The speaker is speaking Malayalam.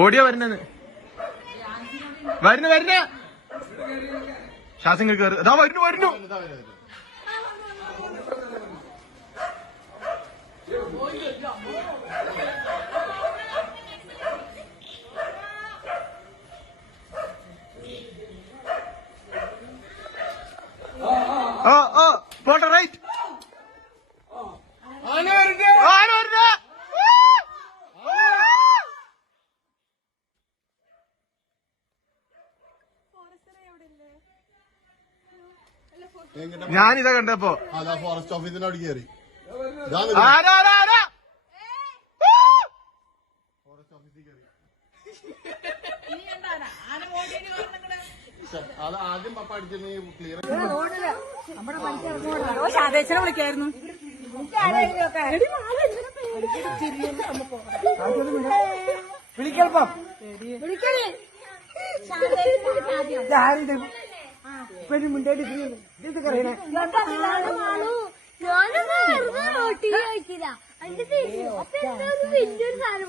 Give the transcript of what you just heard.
ഓടിയോ വരുന്നെന്ന് വരുന്നു വരുന്ന. ശ്വാസം കേറ് അതാ വരുന്നു വരുന്നു. ആ ഓ ഞാനിതാ കണ്ടപ്പോ. അതാ ഫോറസ്റ്റ് ഓഫീസിനോട് കയറി ആരാ ആരാ ആരാ ഫോറസ്റ്റ് ഓഫീസിൽ കയറി അത് ആദ്യം പപ്പ ക്ലിയർ ശാദേശനെ വിളിക്കായിരുന്നു. വിളിക്കൽപ്പം. ആരുടെ പെണ്ണു മുണ്ടേടി ഇത് കറിയണേ ഞാനൊന്നും വെറുതെ റോട്ടി കഴിക്കില്ല അതിന്റെ വലിയൊരു സാധനം